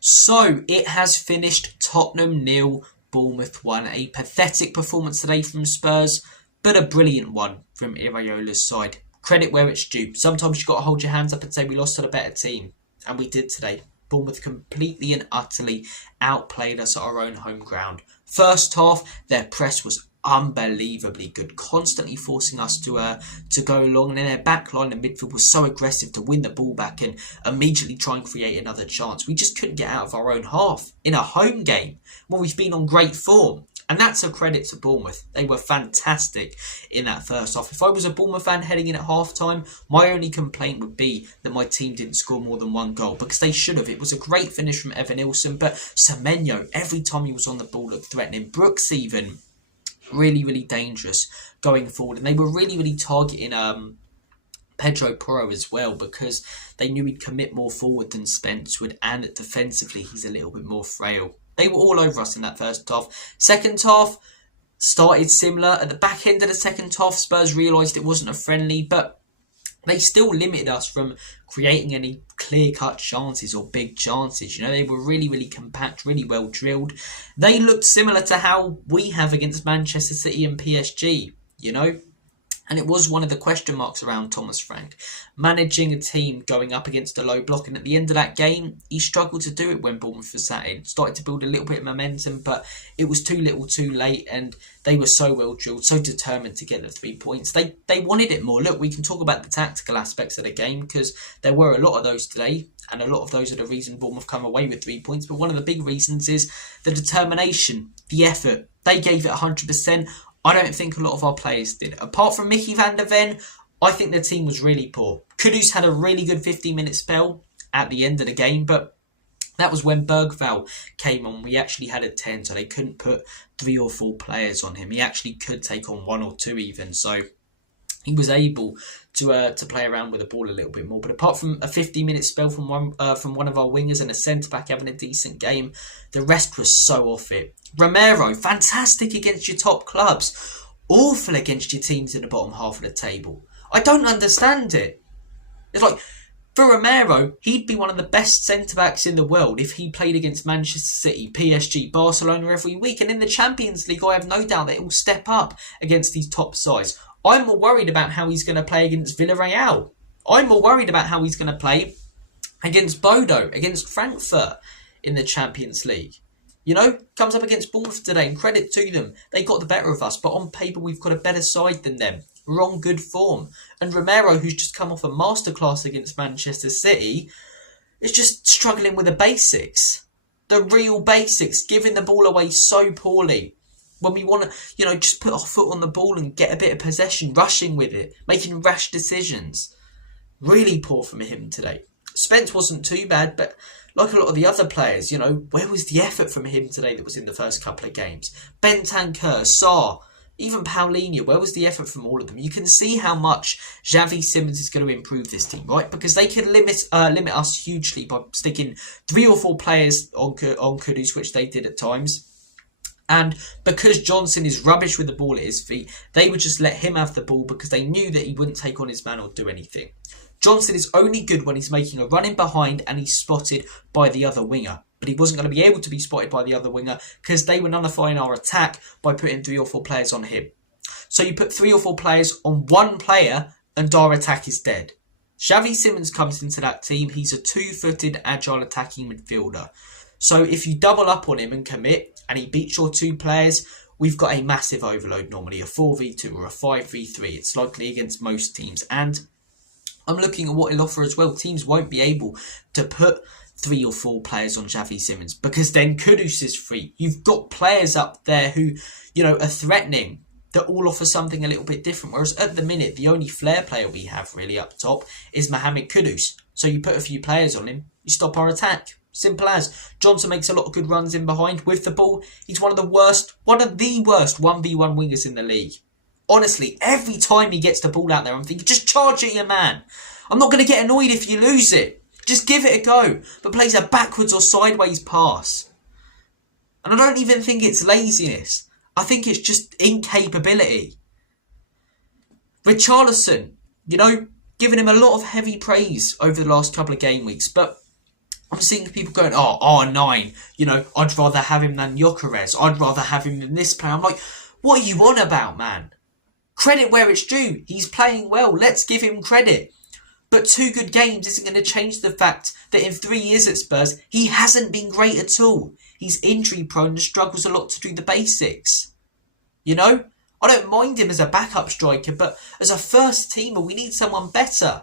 So it has finished Tottenham 0, Bournemouth 1. A pathetic performance today from Spurs, but a brilliant one from Iraola's side. Credit where it's due. Sometimes you've got to hold your hands up and say we lost to the better team. And we did today. Bournemouth completely and utterly outplayed us at our own home ground. First half, their press was unbelievably good, constantly forcing us to go along, and then their backline and midfield was so aggressive to win the ball back and immediately try and create another chance. We just couldn't get out of our own half in a home game when we've been on great form. And that's a credit to Bournemouth. They were fantastic in that first half. If I was a Bournemouth fan heading in at half-time, my only complaint would be that my team didn't score more than one goal, because they should have. It was a great finish from Evan Nilsson, but Semenyo, every time he was on the ball, looked threatening. Brooks even, really, really dangerous going forward. And they were really, really targeting Pedro Porro as well, because they knew he'd commit more forward than Spence would, and that defensively he's a little bit more frail. They were all over us in that first half. Second half started similar. At the back end of the second half, Spurs realised it wasn't a friendly, but they still limited us from creating any clear-cut chances or big chances. You know, they were really, really compact, really well drilled. They looked similar to how we have against Manchester City and PSG, you know. And it was one of the question marks around Thomas Frank, managing a team going up against a low block. And at the end of that game, he struggled to do it when Bournemouth was sat in. Started to build a little bit of momentum, but it was too little too late. And they were so well drilled, so determined to get the 3 points. They wanted it more. Look, we can talk about the tactical aspects of the game, because there were a lot of those today. And a lot of those are the reason Bournemouth come away with 3 points. But one of the big reasons is the determination, the effort. They gave it 100%. I don't think a lot of our players did. Apart from Mickey van der Ven, I think the team was really poor. Kudus had a really good 15-minute spell at the end of the game, but that was when Bergvall came on. We actually had a 10, so they couldn't put 3 or 4 players on him. He actually could take on 1 or 2 even, so he was able to play around with the ball a little bit more. But apart from a 15-minute spell from one of our wingers and a centre-back having a decent game, the rest was so off it. Romero, fantastic against your top clubs. Awful against your teams in the bottom half of the table. I don't understand it. It's like, for Romero, he'd be one of the best centre-backs in the world if he played against Manchester City, PSG, Barcelona every week. And in the Champions League, I have no doubt that he will step up against these top sides. I'm more worried about how he's going to play against Villarreal. I'm more worried about how he's going to play against Bodo, against Frankfurt in the Champions League. You know, comes up against Bournemouth today, and credit to them. They got the better of us, but on paper we've got a better side than them. We're on good form. And Romero, who's just come off a masterclass against Manchester City, is just struggling with the basics. The real basics, giving the ball away so poorly. When we want to, you know, just put our foot on the ball and get a bit of possession, rushing with it, making rash decisions. Really poor from him today. Spence wasn't too bad, but like a lot of the other players, you know, where was the effort from him today that was in the first couple of games? Bentancur, Sarr, even Paulinho, where was the effort from all of them? You can see how much Xavi Simons is going to improve this team, right? Because they can limit us hugely by sticking 3 or 4 players on Kudus, which they did at times. And because Johnson is rubbish with the ball at his feet, they would just let him have the ball because they knew that he wouldn't take on his man or do anything. Johnson is only good when he's making a run in behind and he's spotted by the other winger. But he wasn't going to be able to be spotted by the other winger because they were nullifying our attack by putting 3 or 4 players on him. So you put 3 or 4 players on one player and our attack is dead. Xavi Simons comes into that team. He's a 2-footed, agile attacking midfielder. So if you double up on him and commit and he beats your 2 players, we've got a massive overload normally, a 4v2 or a 5v3. It's likely against most teams. And I'm looking at what he'll offer as well. Teams won't be able to put 3 or 4 players on Xavi Simons because then Kudus is free. You've got players up there who, you know, are threatening, that all offer something a little bit different. Whereas at the minute, the only flair player we have really up top is Mohamed Kudus. So you put a few players on him, you stop our attack. Simple as. Johnson makes a lot of good runs in behind with the ball. He's one of the worst 1v1 wingers in the league. Honestly, every time he gets the ball out there, I'm thinking, just charge at your man. I'm not going to get annoyed if you lose it. Just give it a go. But plays a backwards or sideways pass. And I don't even think it's laziness. I think it's just incapability. Richarlison, you know, giving him a lot of heavy praise over the last couple of game weeks. But I'm seeing people going, oh, R9, I'd rather have him than Gyökeres. I'd rather have him than this player. I'm like, what are you on about, man? Credit where it's due. He's playing well. Let's give him credit. But 2 good games isn't going to change the fact that in 3 years at Spurs, he hasn't been great at all. He's injury prone and struggles a lot to do the basics. I don't mind him as a backup striker, but as a first teamer, we need someone better.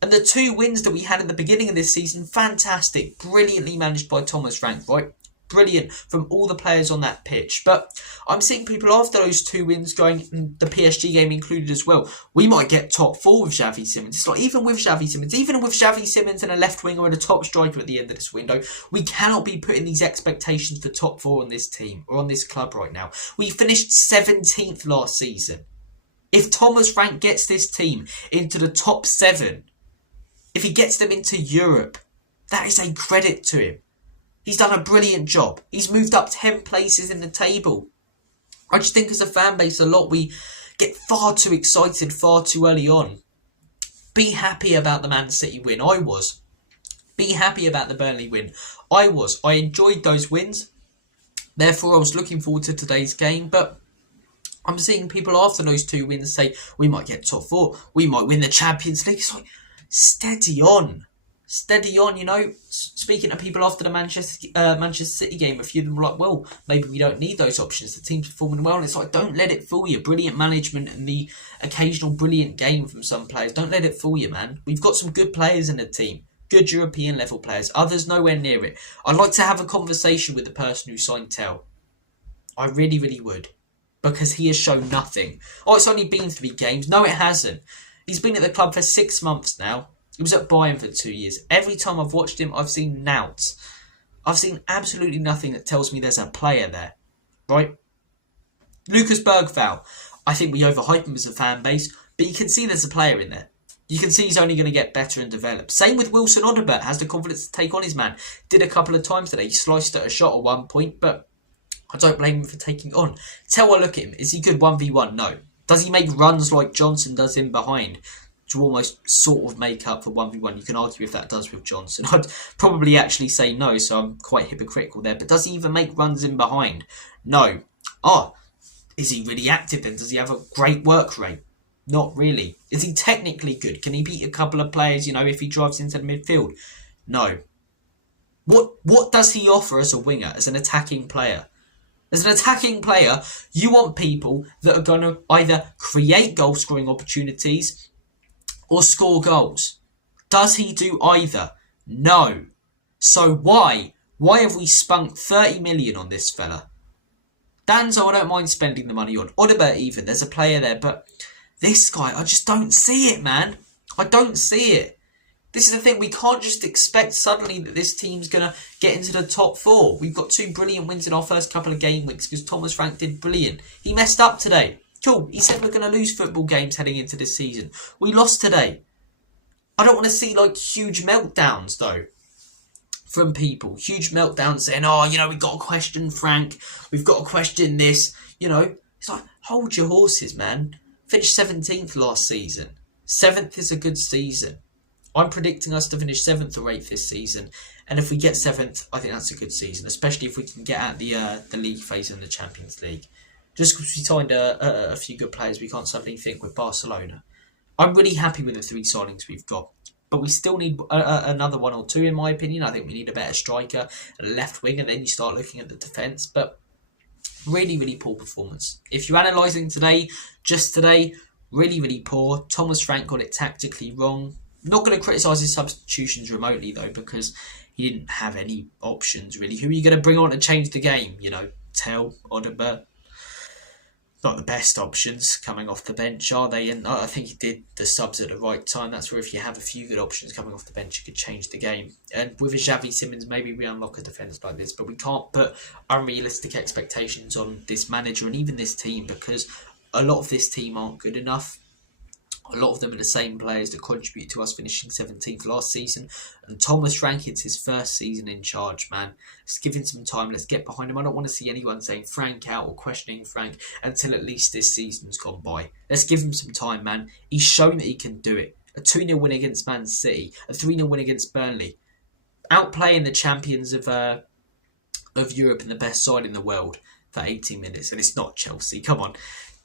And the 2 wins that we had at the beginning of this season, fantastic. Brilliantly managed by Thomas Frank, right? Brilliant from all the players on that pitch. But I'm seeing people after those 2 wins going, the PSG game included as well, we might get top 4 with Xavi Simons. It's like, even with Xavi Simons and a left winger and a top striker at the end of this window, we cannot be putting these expectations for top 4 on this team or on this club right now. We finished 17th last season. If Thomas Frank gets this team into the top 7, if he gets them into Europe, that is a credit to him. He's done a brilliant job. He's moved up 10 places in the table. I just think as a fan base a lot, we get far too excited far too early on. Be happy about the Man City win. I was. Be happy about the Burnley win. I was. I enjoyed those wins. Therefore, I was looking forward to today's game. But I'm seeing people after those 2 wins say, we might get top 4. We might win the Champions League. It's like, steady on. Steady on, Speaking to people after the Manchester City game, a few of them were like, well, maybe we don't need those options. The team's performing well. And it's like, don't let it fool you. Brilliant management and the occasional brilliant game from some players. Don't let it fool you, man. We've got some good players in the team. Good European level players. Others nowhere near it. I'd like to have a conversation with the person who signed Tell. I really, really would. Because he has shown nothing. Oh, it's only been 3 games. No, it hasn't. He's been at the club for 6 months now. He was at Bayern for 2 years. Every time I've watched him, I've seen nouts. I've seen absolutely nothing that tells me there's a player there. Right? Lucas Bergvall. I think we overhype him as a fan base, but you can see there's a player in there. You can see he's only going to get better and develop. Same with Wilson Odobert. Has the confidence to take on his man. Did a couple of times today. He sliced at a shot at one point, but I don't blame him for taking on. Tell a look at him. Is he good 1v1? No. Does he make runs like Johnson does in behind? To almost sort of make up for 1v1. You can argue if that does with Johnson. I'd probably actually say no, so I'm quite hypocritical there. But does he even make runs in behind? No. Is he really active then? Does he have a great work rate? Not really. Is he technically good? Can he beat a couple of players, if he drives into the midfield? No. What does he offer as a winger, as an attacking player? As an attacking player, you want people that are going to either create goal-scoring opportunities or score goals. Does he do either? No. So why? Why have we spunked 30 million on this fella? Danzo, I don't mind spending the money on. Odobert even, there's a player there, but this guy, I just don't see it, man. I don't see it. This is the thing, we can't just expect suddenly that this team's going to get into the top 4. We've got 2 brilliant wins in our first couple of game weeks because Thomas Frank did brilliant. He messed up today. Cool, he said we're going to lose football games heading into this season. We lost today. I don't want to see huge meltdowns though from people. Huge meltdowns saying, we've got to question Frank. We've got to question this. It's like, hold your horses, man. Finished 17th last season. 7th is a good season. I'm predicting us to finish 7th or 8th this season. And if we get 7th, I think that's a good season. Especially if we can get out the league phase in the Champions League. Just because we signed a few good players, we can't suddenly think with Barcelona. I'm really happy with the 3 signings we've got. But we still need another 1 or 2, in my opinion. I think we need a better striker, a left wing, and then you start looking at the defence. But really, really poor performance. If you're analysing today, just today, really, really poor. Thomas Frank got it tactically wrong. Not going to criticise his substitutions remotely, though, because he didn't have any options, really. Who are you going to bring on to change the game? Tell, Odobert. Not the best options coming off the bench, are they? And I think he did the subs at the right time. That's where if you have a few good options coming off the bench, you could change the game. And with a Xavi Simons, maybe we unlock a defence like this. But we can't put unrealistic expectations on this manager and even this team because a lot of this team aren't good enough. A lot of them are the same players that contribute to us finishing 17th last season. And Thomas Frank, it's his first season in charge, man. Let's give him some time. Let's get behind him. I don't want to see anyone saying Frank out or questioning Frank until at least this season's gone by. Let's give him some time, man. He's shown that he can do it. A 2-0 win against Man City. A 3-0 win against Burnley. outplaying the champions of Europe and the best side in the world for 80 minutes, and it's not Chelsea. Come on.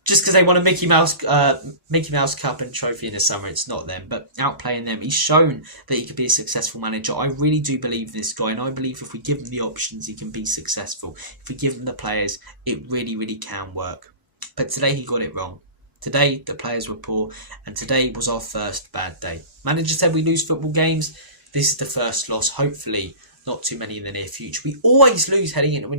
Just because they won a Mickey Mouse Cup and trophy in the summer, it's not them. But outplaying them, he's shown that he could be a successful manager. I really do believe this guy, and I believe if we give him the options, he can be successful. If we give him the players, it really, really can work. But today he got it wrong. Today the players were poor, and today was our first bad day. Manager said we lose football games. This is the first loss. Hopefully not too many in the near future. We always lose heading into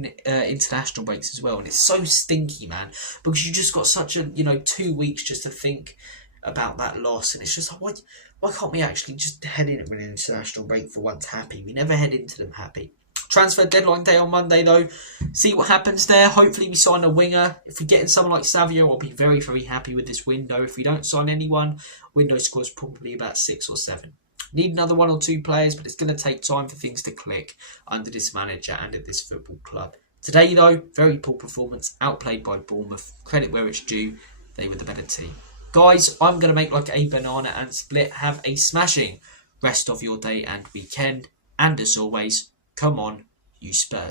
international breaks as well, and it's so stinky, man, because you just got such a 2 weeks just to think about that loss, and it's just like, why can't we actually just head into an international break for once happy? We never head into them happy. Transfer deadline day on Monday though. See what happens there. Hopefully we sign a winger. If we get in someone like Savio, I'll be very, very happy with this window. If we don't sign anyone, window scores probably about 6 or 7. Need another 1 or 2 players, but it's going to take time for things to click under this manager and at this football club. Today, though, very poor performance, outplayed by Bournemouth. Credit where it's due, they were the better team. Guys, I'm going to make like a banana and split. Have a smashing rest of your day and weekend. And as always, come on, you Spurs.